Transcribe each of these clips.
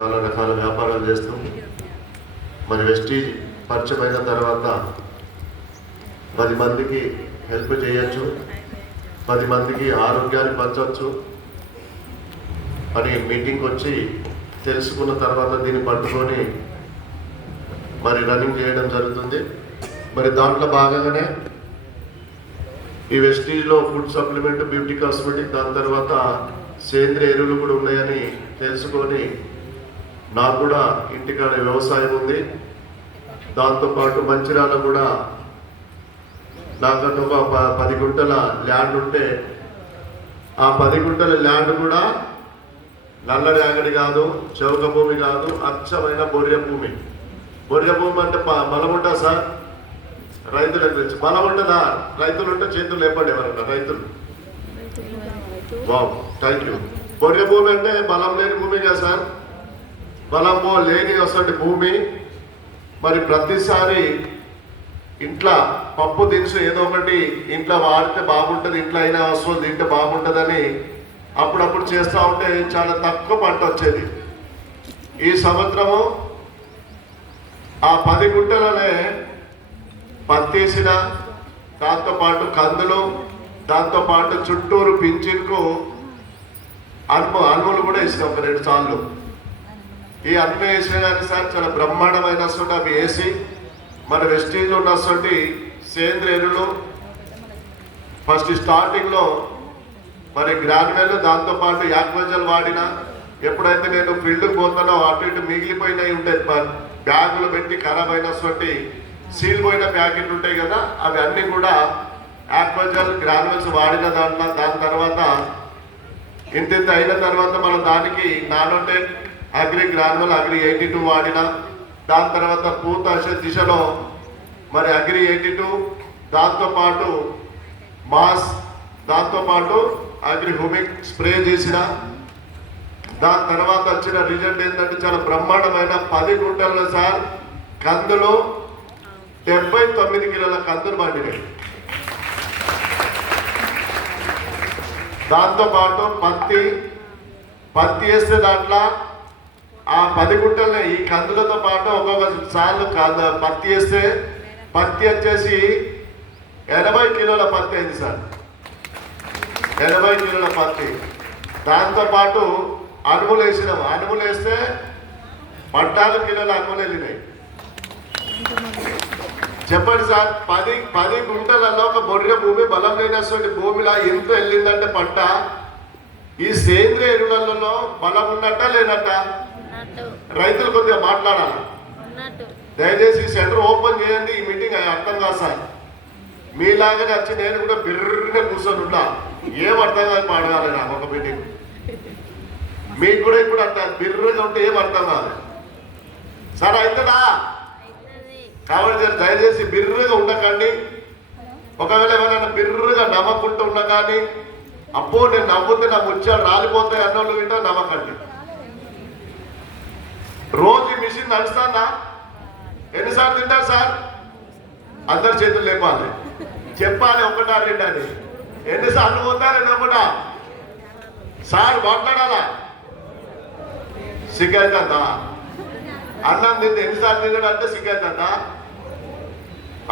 చాలా రకాల వ్యాపారాలు చేస్తూ మరి వెస్టీజ్ పరిచయం అయిన తర్వాత పది మందికి హెల్ప్ చేయొచ్చు పది మందికి ఆరోగ్యాన్ని పంచవచ్చు అని మీటింగ్ వచ్చి తెలుసుకున్న తర్వాత దీన్ని పట్టుకొని మరి రన్నింగ్ చేయడం జరుగుతుంది. మరి దాంట్లో భాగంగానే ఈ వెస్టీజ్లో ఫుడ్ సప్లిమెంట్ బ్యూటీ కాస్మెటిక్ దాని తర్వాత సేంద్రియ ఎరువులు కూడా ఉన్నాయని తెలుసుకొని నాకు కూడా ఇంటికాడ వ్యవసాయం ఉంది. దాంతోపాటు మంచిర్యాల కూడా నాకంటూ ఒక ప- పది గుంటల ల్యాండ్ ఉంటే ఆ పది గుంటల ల్యాండ్ కూడా నల్ల రేగడి కాదు చౌక భూమి కాదు అచ్చమైన బొర్రె భూమి. బొర్రె భూమి అంటే బలం ఉంటుందా సార్? రైతులకు తెలుసు. బలం ఉంటుందా రైతులు ఉంటే చేతులు లేపండి ఎవరన్నా రైతులు. వావ్ థ్యాంక్ యూ బొర్రె భూమి అంటే బలం లేని భూమి కదా సార్? బలమో లేని అసలు భూమి. మరి ప్రతిసారి ఇంట్లో పప్పు దినుసు ఏదో ఒకటి ఇంట్లో వాడితే బాగుంటుంది ఇంట్లో అయినా వస్తువులు తింటే బాగుంటుందని అప్పుడప్పుడు చేస్తూ ఉంటే చాలా తక్కువ పంట వచ్చేది. ఈ సంవత్సరము ఆ పది గుంటలనే పత్తేసిన దాంతోపాటు కందులు దాంతోపాటు చుట్టూరు పింఛన్కు అనుభవ అనుములు కూడా ఇస్తాం ఒక రెండు సార్లు. ఈ అన్ని వేసిన సార్ చాలా బ్రహ్మాండమైన అసలు అవి వేసి మన వెస్టీజ్లో ఉన్నటువంటి సేంద్రియ ఎరువులు ఫస్ట్ స్టార్టింగ్లో మరి గ్రాన్యువల్ దాంతోపాటు యాక్వజల్ వాడిన ఎప్పుడైతే నేను ఫీల్డ్కి పోతానో అటు ఇటు మిగిలిపోయినవి ఉంటాయి ప- బ్యాగులు పెట్టి ఖరాబ్ అయినటువంటి సీల్ పోయిన ప్యాకెట్లు ఉంటాయి కదా అవి అన్నీ కూడా యాక్వజల్ గ్రాన్యువల్స్ వాడిన దాంట్లో దాని తర్వాత ఇంత ఇంత అయిన తర్వాత మనం దానికి nanotech agri granule agri eighty two వాడిన. దాని తర్వాత పూత దిశలో మరి అగ్రి ఎయిటీ టూ దాంతోపాటు మాస్ దాంతోపాటు అగ్రి హుమిక్ స్ప్రే చేసిన. దాని తర్వాత వచ్చిన రిజల్ట్ ఏంటంటే చాలా బ్రహ్మాండమైన పది గుంటల్లో సార్ కందులు డెబ్బై తొమ్మిది కిలోల కందులు పండినాయి. దాంతోపాటు పత్తి పత్తి వేస్తే దాంట్లో ఆ పది గుంటల్లో ఈ కందులతో పాటు ఒక్కొక్క సార్లు కంద పత్తి వేస్తే పత్తి వచ్చేసి ఎనభై కిలోల పత్తి అయింది సార్. ఎనభై కిలోల పత్తి. దాంతోపాటు అనుములు వేసినాం. అనుములు వేస్తే పద్నాలుగు కిలోల అనుములు వెళ్ళినాయి. చెప్పండి సార్ పది పది గుంటలలో ఒక బొర్రె భూమి బలం లేనటువంటి భూమిలా ఎంత వెళ్ళిందంటే పంట? ఈ సేంద్రియ ఎరువులలో బలం ఉన్నట్ట లేనట్ట? రైతులు కొద్దిగా మాట్లాడాలి. దయచేసి సెంటర్ ఓపెన్ చేయండి ఈ మీటింగ్ అర్థం కాదు సార్. మీలాగానే వచ్చి నేను కూడా బిర్రనే కూర్చొని ఉన్నా ఏం అర్థం కాదు పాడగాలి నాకు ఒక మీటింగ్. మీకు కూడా ఇప్పుడు అంత బిర్రగా ఉంటే ఏం అర్థం కాదు సార్ అవుతుందా కాబట్టి దయచేసి బిర్రుగా ఉండకండి. ఒకవేళ ఎవరైనా బిర్రుగా నవ్వకుంటూ ఉన్నా కానీ అప్పో నేను నవ్వుతే నా ముత్యాలు రాలిపోతాయి అన్నోళ్ళు వింటా నవ్వకండి. రోజు మిషన్ నడుస్తానా ఎన్నిసార్లు తింటారు సార్? అందరి చేతులు లేపాలి. చెప్పాలి ఒకటా రెండని. ఎన్నిసార్లు పోతారు ఒకటా? సార్ మాట్లాడాలా? సిగ్గైతుందా అన్నం తింటే ఎన్నిసార్లు తిన్నాడు అంటే సిగ్గైతుందా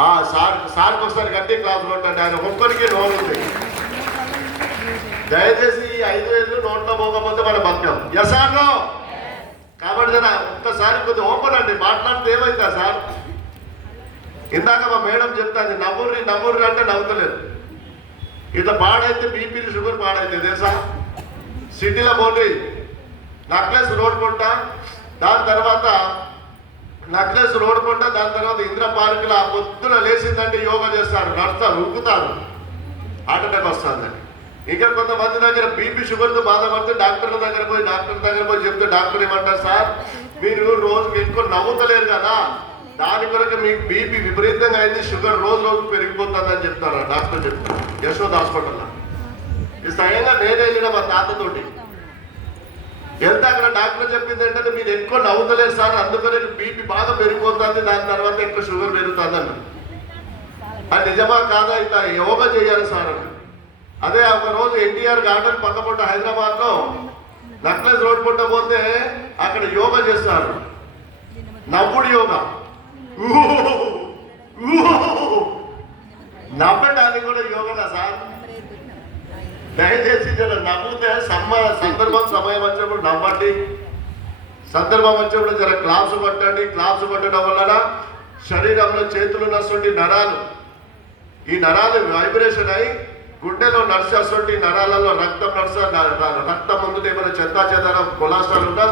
ఆ సార్ సార్కి ఒకసారి గట్టి క్లాస్ ఉంటాడు ఆయన ఒక్కరికి నోరు ఉంది. దయచేసి ఈ ఐదు వేలు నోట్లో పోకపోతే మనం బతకం ఎస్ సార్ కాబట్టి ఒక్కసారి కొద్దిగా ఓపెన్ అండి మాట్లాడితే ఏమవుతా సార్? ఇందాక మా మేడం చెప్తాను నవ్వుర్రి నవ్వుర్రి అంటే నవ్వుతలేదు. ఇట్లా పాడైతే బీపీ షుగర్ పాడైతే తెలుసా? సిటీలో పోటీ నక్లెస్ రోడ్ కొంట దాని తర్వాత నక్లెస్ రోడ్ కొంట దాని తర్వాత ఇంద్ర పార్కులో ఆ పొద్దున లేచిందంటే యోగా చేస్తారు నడుస్తారు ఉరుకుతారు. హార్ట్ అటాక్ వస్తుందండి. ఇంకా కొంతమంది దగ్గర బీపీ షుగర్తో బాధపడితే డాక్టర్ల దగ్గర పోయి డాక్టర్ దగ్గర పోయి చెప్తే డాక్టర్ ఏమంటారు సార్ మీరు రోజుకి ఎక్కువ నవ్వుతలేరు కదా. దాని కొరకు మీకు బీపీ విపరీతంగా అయింది షుగర్ రోజు రోజు పెరిగిపోతుందని చెప్తారు డాక్టర్ చెప్తారు యశోద్ హాస్పిటల్లో. ఈ స్వయంగా నేనే వెళ్ళిన మా తాతతోటి. ఎంత అక్కడ డాక్టర్ చెప్పింది ఏంటంటే మీరు ఎక్కువ నవ్వుతలేరు సార్ అందుకనే బీపీ బాగా పెరిగిపోతుంది దాని తర్వాత ఎక్కువ షుగర్ పెరుగుతుంది అన్న అది నిజమా కాదా? ఇంత యోగా చేయాలి సార్ అని. అదే ఒకరోజు ఎన్టీఆర్ గార్డెన్ పక్కపొట్ట హైదరాబాద్లో నక్లెస్ రోడ్ పుట్ట పోతే అక్కడ యోగా చేస్తారు. నవ్వుడు యోగా. ఊ, నవ్వడానికి కూడా యోగనా సార్. దయచేసి నవ్వుతే సమ్మ సందర్భం సమయం వచ్చినప్పుడు నవ్వండి. సందర్భం వచ్చినప్పుడు జర క్లాప్స్ పట్టండి క్లాప్స్ పట్టడం వలన శరీరంలో చేతులు నస్తుండి నరాలు. ఈ నరాలు వైబ్రేషన్ అయి గుండెలో నడిచేటువంటి నరాలలో రక్తం నడిచ రక్తం ముందు ఏమైనా చెత్త చెదరం కొలాస్ట్రాల్ ఉన్నా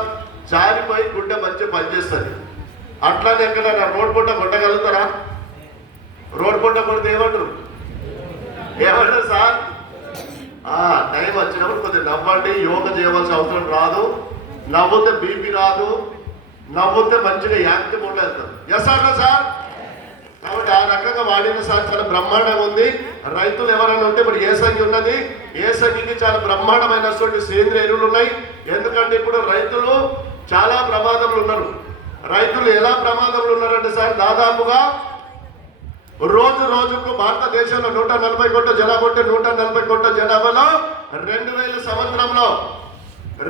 జారిపోయి గుండె మంచి పనిచేస్తుంది. అట్లానే ఎక్కడైనా రోడ్ పుట్ట కొట్టగలుగుతారా? రోడ్ పుట్ట కొడితే ఏమంటారు? ఏమంటారు సార్? ఆ టైం వచ్చినప్పుడు కొద్దిగా నవ్వండి యోగ చేయవలసిన అవసరం రాదు. నవ్వుతే బీపీ రాదు. నవ్వుతే మంచిగా యాక్టివ్ ఉండేస్తారు ఎస్ సార్ సార్ కాబట్టి ఆ రకంగా వాడిన సార్ చాలా బ్రహ్మాండంగా ఉంది. రైతులు ఎవరైనా ఉంటే ఇప్పుడు ఏ సంఖ్య ఉన్నది? ఏ సంఖ్యకి చాలా బ్రహ్మాండమైనటువంటి సేంద్రియ ఎరువులు ఉన్నాయి. ఎందుకంటే ఇప్పుడు రైతులు చాలా ప్రమాదంలో ఉన్నారు. రైతులు ఎలా ప్రమాదంలో ఉన్నారంటే సార్ దాదాపుగా రోజు రోజుకు భారతదేశంలో నూట నలభై కోట్ల జనాభా ఉంటే నూట నలభై కోట్ల జనాభాలో రెండు వేల సంవత్సరంలో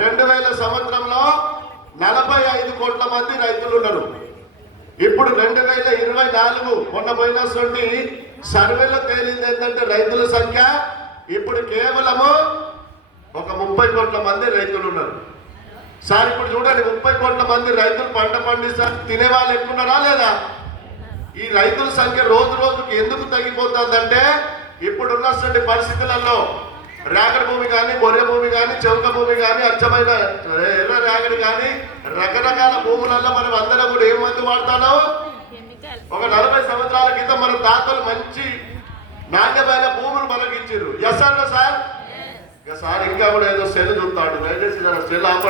రెండు వేల సంవత్సరంలో నలభై ఐదు కోట్ల మంది రైతులు ఉన్నారు. ఇప్పుడు రెండు వేల ఇరవై నాలుగు మొన్న పోయినటువంటి సర్వేలో తేలింది ఏంటంటే రైతుల సంఖ్య. ఇప్పుడు కేవలము ఒక ముప్పై కోట్ల మంది రైతులు ఉన్నారు. సార్ ఇప్పుడు చూడండి ముప్పై కోట్ల మంది రైతులు పంట పండిస్తారు తినే వాళ్ళు ఎక్కున్నారా లేదా? ఈ రైతుల సంఖ్య రోజు రోజుకి ఎందుకు తగ్గిపోతుందంటే ఇప్పుడున్నటువంటి పరిస్థితులలో రేగడి భూమి కానీ బొర్రె భూమి కానీ చెవుక భూమి కానీ అచ్చమైన ఎర్ర రేగడి కానీ రకరకాల భూములలో మనం అందరం కూడా ఏం మందు వాడతానో? ఒక నలభై సంవత్సరాల క్రితం మన తాతలు మంచి నాణ్యమైన భూములు మనకి ఇచ్చారు ఎస్ అన్న సార్ ఇక సార్ ఇంకా కూడా ఏదో సెల్ చూస్తాడు. దయచేసి సెల్ ఆపండి.